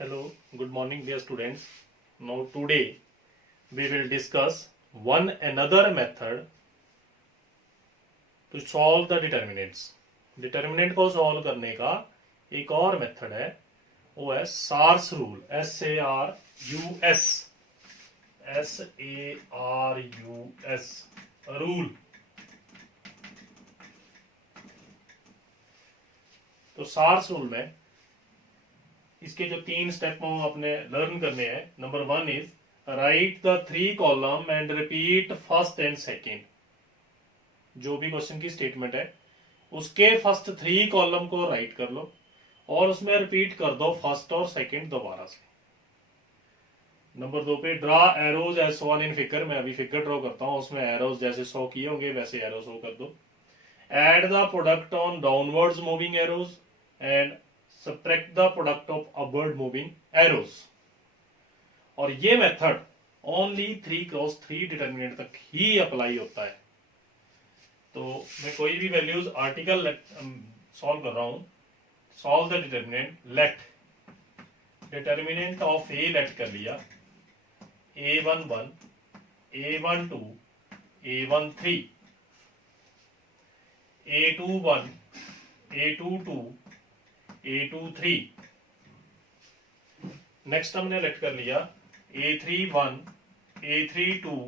Hello, good morning, dear students. Now, today we will discuss one another method to solve the determinants. Determinant को solve करने का एक और method है, वो है सार्स रूल. SARUS rule. तो सार्स रूल में इसके जो 3 स्टेप अपने लर्न करने हैं. Number 1 is right the 3 column and repeat first and second. जो भी क्वेश्चन की स्टेटमेंट है उसके फर्स्ट 3 कॉलम को राइट कर लो और उसमें रिपीट कर दो फर्स्ट और सेकेंड दोबारा से. नंबर 2 पे draw arrows as one in figure. मैं अभी फिगर ड्रॉ करता हूं, उसमें एरोज जैसे शो किए होंगे वैसे एरो शो कर दो. Add the product on downwards moving arrows and subtract the product of upward moving arrows. और ये मेथड ओनली 3x3 डिटर्मिनेंट तक ही अप्लाई होता है. तो मैं कोई भी वैल्यूज आर्टिकल सॉल्व कर रहा हूं. Solve the determinant. Let determinant of A let कर लिया. A11, A12, A13, A21, A22, A23. Next हमने लेट कर लिया A31, A32,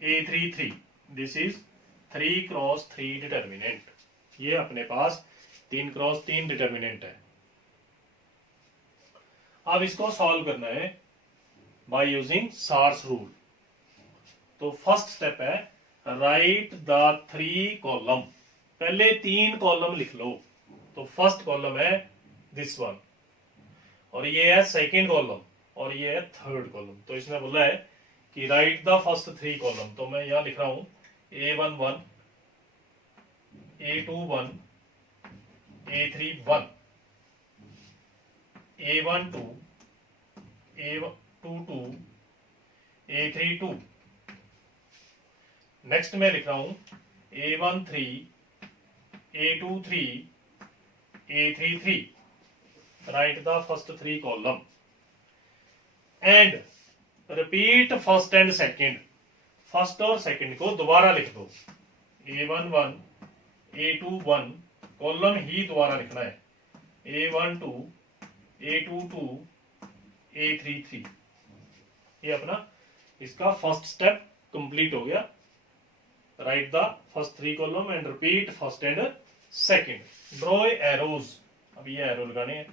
A33. This is 3x3 determinant. ये अपने पास 3x3 डिटर्मिनेंट है. अब इसको सॉल्व करना है बाय यूजिंग सार्स रूल. तो फर्स्ट स्टेप है राइट द 3 कॉलम. पहले 3 कॉलम लिख लो. तो फर्स्ट कॉलम है दिस वन और ये है सेकेंड कॉलम और ये है थर्ड कॉलम. तो इसमें बोला है कि राइट द फर्स्ट 3 कॉलम. तो मैं यहां लिख रहा हूं A11, A21, A31, A12, A22, A32. Next मैं लिख रहा हूं A13, A23, A33. Right the first 3 column and repeat first and second. First और सेकेंड को दोबारा लिख दो. A11, A21 कॉलम ही दोबारा लिखना है. A12, A22, A33. ये अपना इसका फर्स्ट स्टेप कंप्लीट हो गया. Right the first 3 column and repeat first and second. Draw arrows. अब ये एरो लगाने हैं.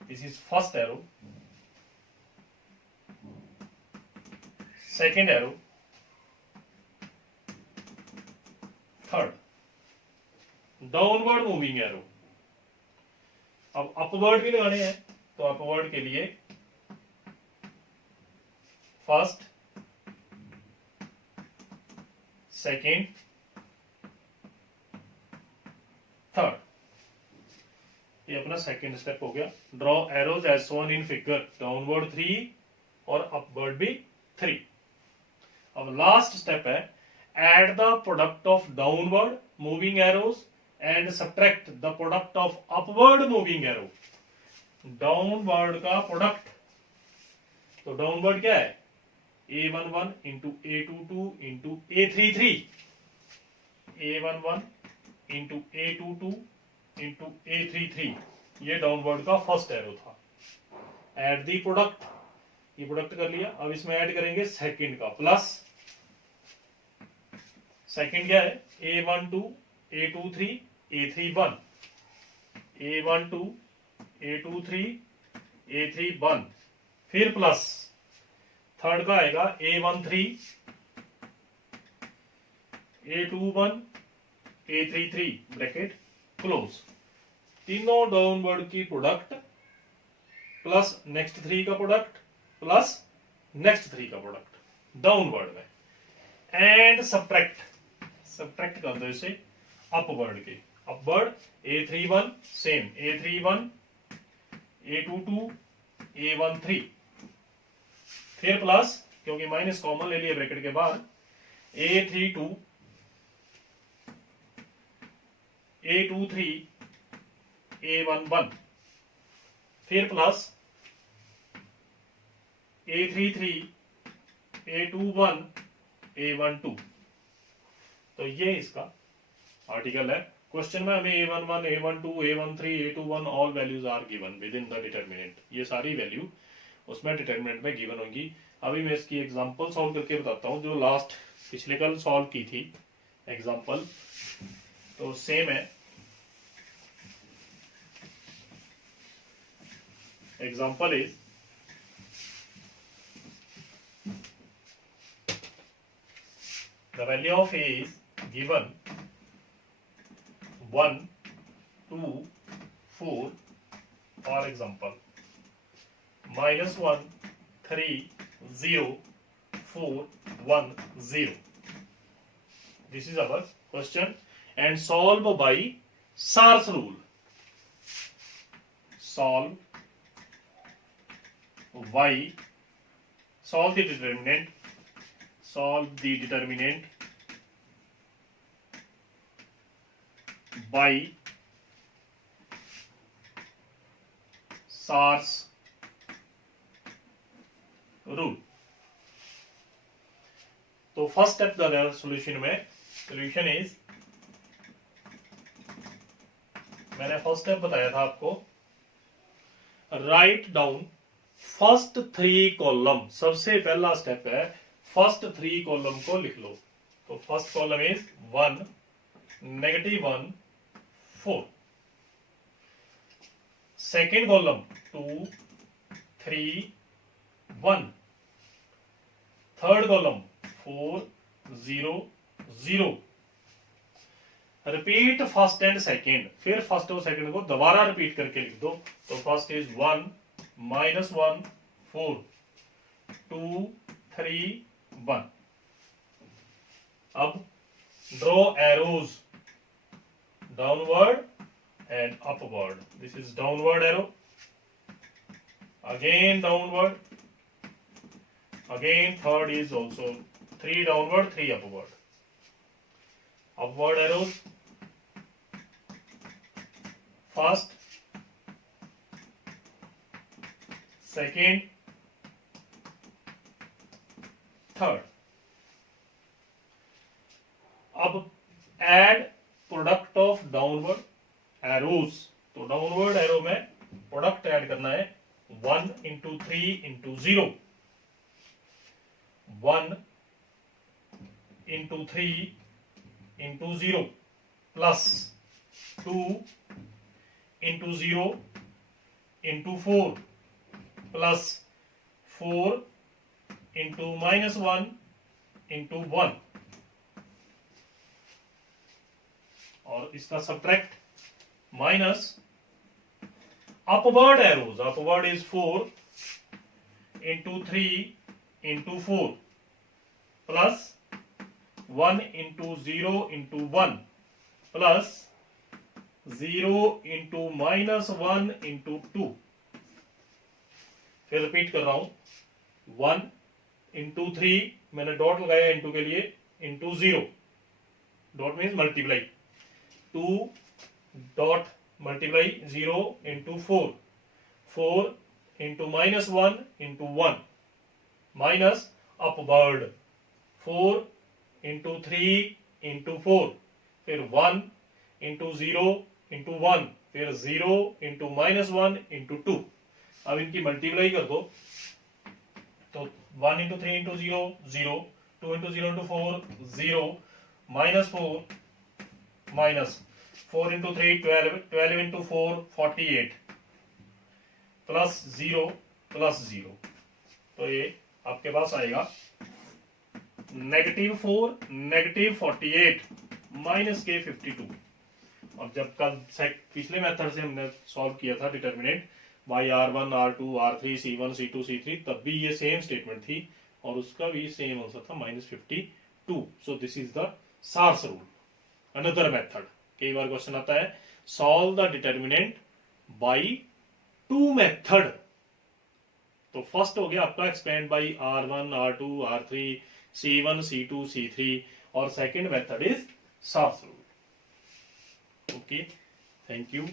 This is first arrow, second arrow, third. Downward moving arrow. अब अपवर्ड भी लगाने हैं. तो अपवर्ड के लिए फर्स्ट, सेकेंड, थर्ड. ये अपना सेकेंड स्टेप हो गया. Draw arrows as shown in figure. Downward 3 और अपवर्ड भी 3. अब लास्ट स्टेप है add the product of downward moving arrows and subtract the product of upward moving arrow. Downward का product. तो डाउनवर्ड क्या है? A11 into A22 into A33. A11 into A22 into A33. ये downward का first arrow था. Add the product. ये product कर लिया. अब इसमें ऐड करेंगे सेकंड का प्लस. सेकंड क्या है? A12, A23, A31. A12, A23, A31. फिर प्लस. थर्ड का आएगा A13, A21, A33 bracket close. तीनों डाउनवर्ड की प्रोडक्ट प्लस नेक्स्ट 3 का प्रोडक्ट प्लस नेक्स्ट 3 का प्रोडक्ट डाउनवर्ड में. And subtract. सब्ट्रैक्ट कर दो इसे अपवर्ड के. Upward A31 same. A31, A22, A13. फिर प्लस, क्योंकि माइनस कॉमन ले लिया ब्रैकेट के बाद. A32, A23, A11. फिर प्लस A33 A21 A12, तो ये इसका आर्टिकल है। क्वेश्चन में हमें A11 A12 A13 A21 all values are given within the determinant, ये सारी वैल्यू उसमें डिटर्मिनेंट में गिवन होंगी। अभी मैं इसकी एग्जांपल सॉल्व करके बताता हूँ, जो लास्ट पिछले कल सॉल्व की थी एग्जांपल, तो सेम है। Example is the value of A is given 1 2 4, for example -1 3 0 4 1 0. This is our question and solve by Sar's rule. Solve the determinant. Solve the determinant by Sar's rule. तो first step the solution में, solution is, मैंने first step बताया था आपको, write down first 3 column. सबसे पहला step है first 3 column को लिख लो। तो first column is 1 -1 4, second column 2 3 1, third column 4 0 0। Repeat first and second, फिर फर्स्ट और सेकेंड को दोबारा रिपीट करके लिख दो। तो फर्स्ट इज 1 -1 4 2 3 1। अब draw arrows downward and upward. This is downward arrow, again downward, again third is also 3 downward 3 upward. Upward arrows, first, second, third. अब add product of downward arrows, तो downward arrow में product add करना है 1 into 3 into 0, 1 into 3 into 0 plus 2 into 0 into 4 plus 4 into -1 into 1, और इसका subtract minus upward arrows. Upward is 4 into 3 into 4 plus 1 into 0 into 1 plus 0 into -1 into 2. फिर repeat कर रहा हूं, 1 into 3 मैंने डॉट लगाया इंटू के लिए, into 0, dot means multiply, 2 dot multiply 0 into 4, 4 into -1 into 1 minus upward 4 into 3 into 4, फिर 1 into 0 into 1, फिर 0 into -1 into 2। अब इनकी मल्टीप्लाई कर दो, तो 1 into 3 into 0 0, 2 into 0 into 4 0, -4 minus 4 into 3 12, 12 into 4 48 plus 0 plus 0, तो ये आपके पास आएगा -4 -48 माइनस के 52। अब जब कल पिछले मेथड से हमने सॉल्व किया था determinant by R1 R2 R3 C1 C2 C3, तब भी ये सेम स्टेटमेंट थी और उसका भी सेम आंसर था -52। So this is the Sarrus rule. Another method, कई बार क्वेश्चन आता है solve the determinant by 2 method. तो फर्स्ट हो गया आपका expand by R1 R2 R3 C1 C2 C3 और second method is Sarrus rule. Okay, thank you.